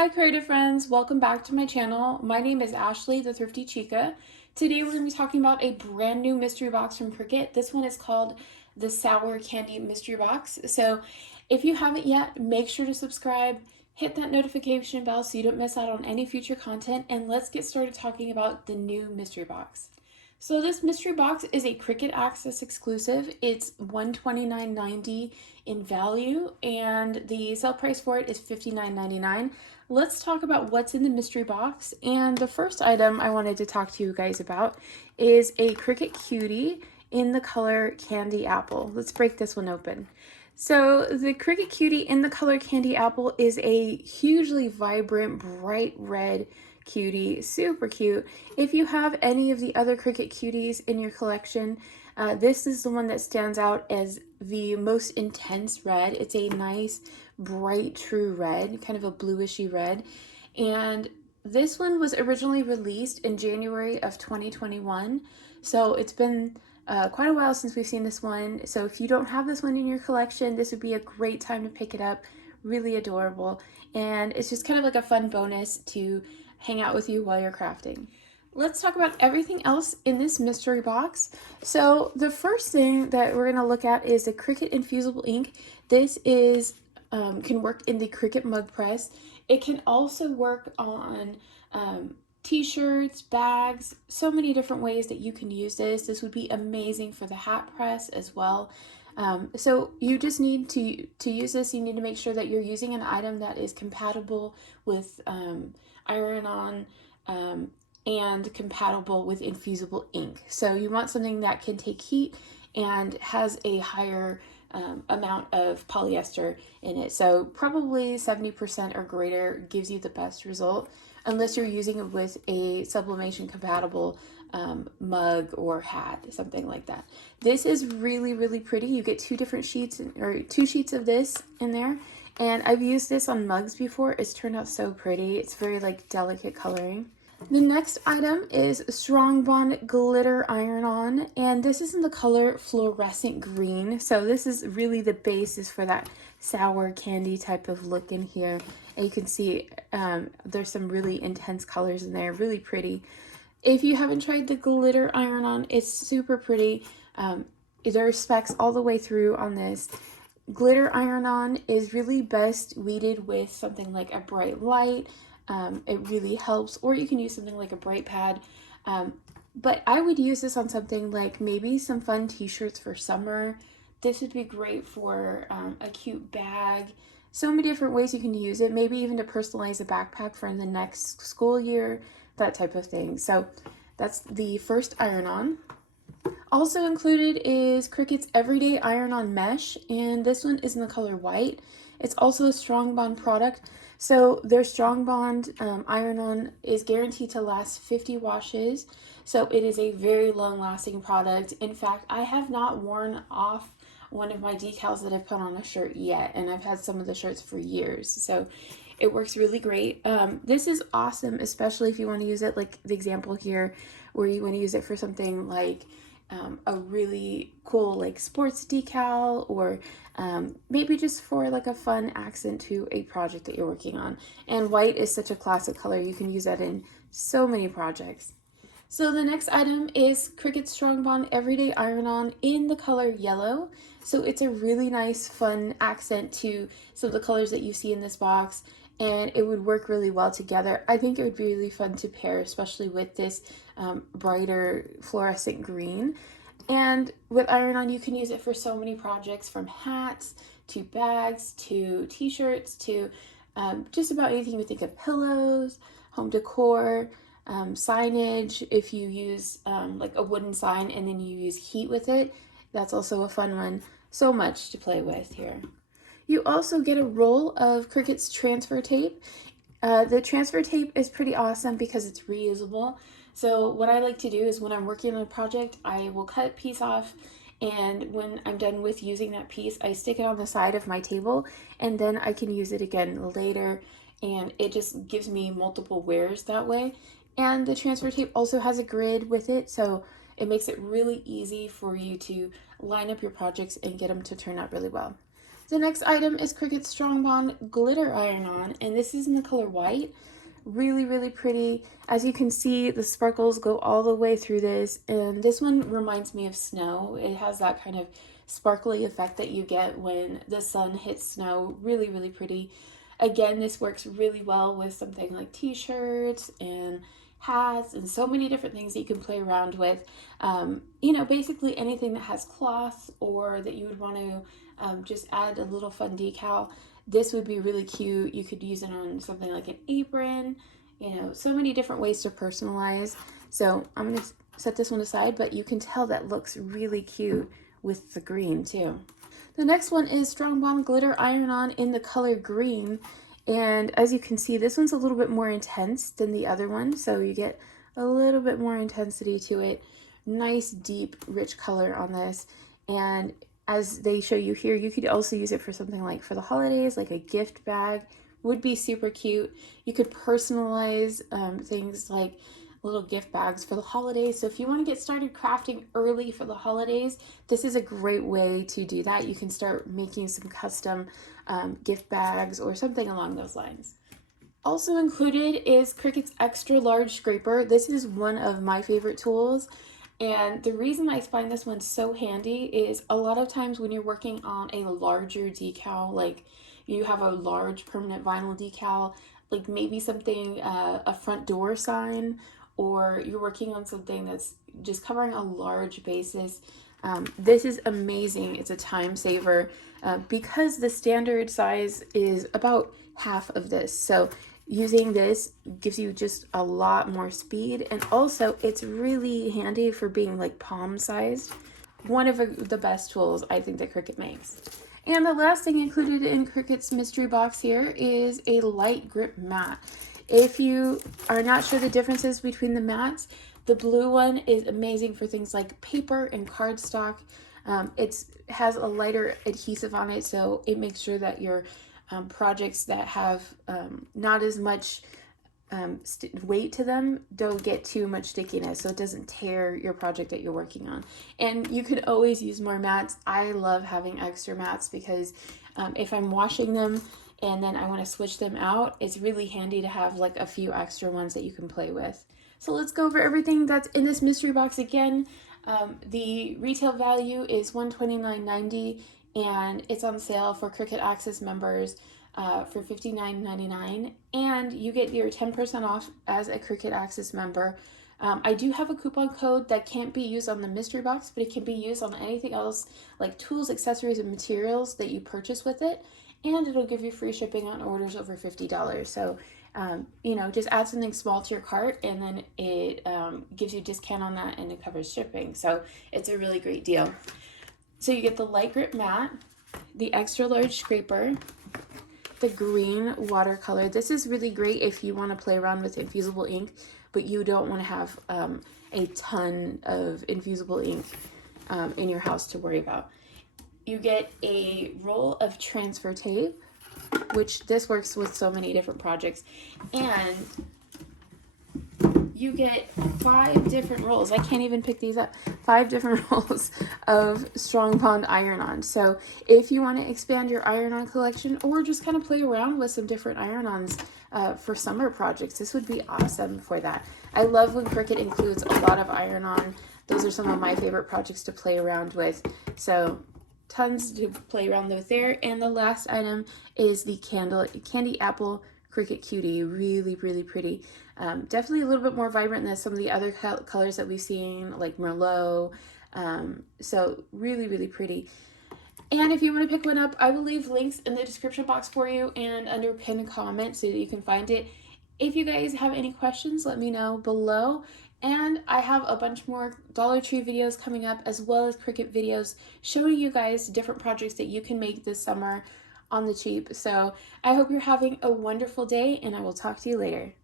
Hi creative friends, welcome back to my channel. My name is Ashley, the Thrifty Chica. Today we're going to be talking about a brand new mystery box from Cricut. This one is called the Sour Candy Mystery Box. So if you haven't yet, make sure to subscribe, hit that notification bell so you don't miss out on any future content, and let's get started talking about the new mystery box. So this mystery box is a Cricut Access exclusive. It's $129.90 in value, and the sale price for it is $59.99. Let's talk about what's in the mystery box. And the first item I wanted to talk to you guys about is a Cricut Cutie in the color Candy Apple. Let's break this one open. So the Cricut Cutie in the color Candy Apple is a hugely vibrant, bright red cutie, super cute. If you have any of the other Cricut Cuties in your collection, this is the one that stands out as the most intense red. It's a nice, bright, true red, kind of a bluishy red. And this one was originally released in January of 2021. So it's been quite a while since we've seen this one. So if you don't have this one in your collection, this would be a great time to pick it up. Really adorable. And it's just kind of like a fun bonus to hang out with you while you're crafting. Let's talk about everything else in this mystery box. So the first thing that we're going to look at is the Cricut Infusible ink. This is can work in the Cricut mug press. It can also work on t-shirts, bags, so many different ways that you can use this. This would be amazing for the hat press as well. So you just need to use this, you need to make sure that you're using an item that is compatible with iron-on and compatible with infusible ink. So you want something that can take heat and has a higher amount of polyester in it. So probably 70% or greater gives you the best result, unless you're using it with a sublimation compatible mug or hat, something like that. This is really, really pretty. You get two different sheets, or two sheets of this in there. And I've used this on mugs before. It's turned out so pretty. It's very like delicate coloring. The next item is Strong Bond Glitter Iron-On, and this is in the color Fluorescent Green. So this is really the basis for that sour candy type of look in here. And you can see there's some really intense colors in there, really pretty. If you haven't tried the Glitter Iron-On, it's super pretty. There are specs all the way through on this. Glitter Iron-On is really best weeded with something like a bright light. It really helps, or you can use something like a bright pad. But I would use this on something like maybe some fun t-shirts for summer. This would be great for a cute bag. So many different ways you can use it, maybe even to personalize a backpack for the next school year, that type of thing. So that's the first iron-on. Also included is Cricut's Everyday Iron-On Mesh, and this one is in the color white. It's also a Strong Bond product. So their Strong Bond iron-on is guaranteed to last 50 washes. So it is a very long-lasting product. In fact, I have not worn off one of my decals that I've put on a shirt yet, and I've had some of the shirts for years. So it works really great. This is awesome, especially if you want to use it like the example here, where you want to use it for something like a really cool like sports decal, or maybe just for like a fun accent to a project that you're working on. And white is such a classic color. You can use that in so many projects. So the next item is Cricut Strong Bond Everyday Iron-On in the color yellow. So it's a really nice fun accent to some of the colors that you see in this box, and it would work really well together. I think it would be really fun to pair, especially with this brighter fluorescent green. And with iron-on, you can use it for so many projects, from hats to bags to t-shirts to just about anything you think of, pillows, home decor, signage. If you use like a wooden sign and then you use heat with it, that's also a fun one. So much to play with here. You also get a roll of Cricut's transfer tape. The transfer tape is pretty awesome because it's reusable. So what I like to do is when I'm working on a project, I will cut a piece off, and when I'm done with using that piece, I stick it on the side of my table, and then I can use it again later, and it just gives me multiple wears that way. And the transfer tape also has a grid with it, so it makes it really easy for you to line up your projects and get them to turn out really well. The next item is Cricut Strong Bond Glitter Iron-On, and this is in the color white. Really, really pretty. As you can see, the sparkles go all the way through this, and this one reminds me of snow. It has that kind of sparkly effect that you get when the sun hits snow. Really, really pretty. Again, this works really well with something like t-shirts and hats and so many different things that you can play around with. You know, basically anything that has cloth or that you would want to just add a little fun decal. This would be really cute. You could use it on something like an apron, you know, so many different ways to personalize. So I'm going to set this one aside, but you can tell that looks really cute with the green too. The next one is Strong Bond Glitter Iron-On in the color green. And as you can see, this one's a little bit more intense than the other one. So you get a little bit more intensity to it. Nice, deep, rich color on this. And as they show you here, you could also use it for something like for the holidays, like a gift bag. Would be super cute. You could personalize things like little gift bags for the holidays. So if you want to get started crafting early for the holidays, this is a great way to do that. You can start making some custom gift bags or something along those lines. Also included is Cricut's extra large scraper. This is one of my favorite tools. And the reason I find this one so handy is a lot of times when you're working on a larger decal, like you have a large permanent vinyl decal, like maybe something, a front door sign, or you're working on something that's just covering a large basis. This is amazing. It's a time saver because the standard size is about half of this. So using this gives you just a lot more speed, and also it's really handy for being like palm sized. One of the best tools I think that Cricut makes. And the last thing included in Cricut's mystery box here is a light grip mat. If you are not sure the differences between the mats, the blue one is amazing for things like paper and cardstock. It has a lighter adhesive on it, so it makes sure that your projects that have not as much weight to them don't get too much stickiness, so it doesn't tear your project that you're working on. And you could always use more mats. I love having extra mats because if I'm washing them and then I want to switch them out, it's really handy to have like a few extra ones that you can play with. So let's go over everything that's in this mystery box again. The retail value is $129.90, and it's on sale for Cricut Access members for $59.99, and you get your 10% off as a Cricut Access member. I do have a coupon code that can't be used on the mystery box, but it can be used on anything else like tools, accessories, and materials that you purchase with it, and it'll give you free shipping on orders over $50. So you know, just add something small to your cart, and then it gives you a discount on that, and it covers shipping. So it's a really great deal. So you get the light grip mat, the extra large scraper, the green watercolor. This is really great if you want to play around with infusible ink, but you don't want to have a ton of infusible ink in your house to worry about. You get a roll of transfer tape, which this works with so many different projects, and you get 5 different rolls. I can't even pick these up. 5 different rolls of Strong Bond iron-on. So if you want to expand your iron-on collection or just kind of play around with some different iron-ons for summer projects, this would be awesome for that. I love when Cricut includes a lot of iron-on. Those are some of my favorite projects to play around with. So tons to play around with there. And the last item is the Candy Apple Cricut Cutie. Really, really pretty. Definitely a little bit more vibrant than some of the other colors that we've seen, like Merlot. So really, really pretty. And if you want to pick one up, I will leave links in the description box for you and under pinned comment so that you can find it. If you guys have any questions, let me know below. And I have a bunch more Dollar Tree videos coming up, as well as Cricut videos showing you guys different projects that you can make this summer on the cheap. So I hope you're having a wonderful day, and I will talk to you later.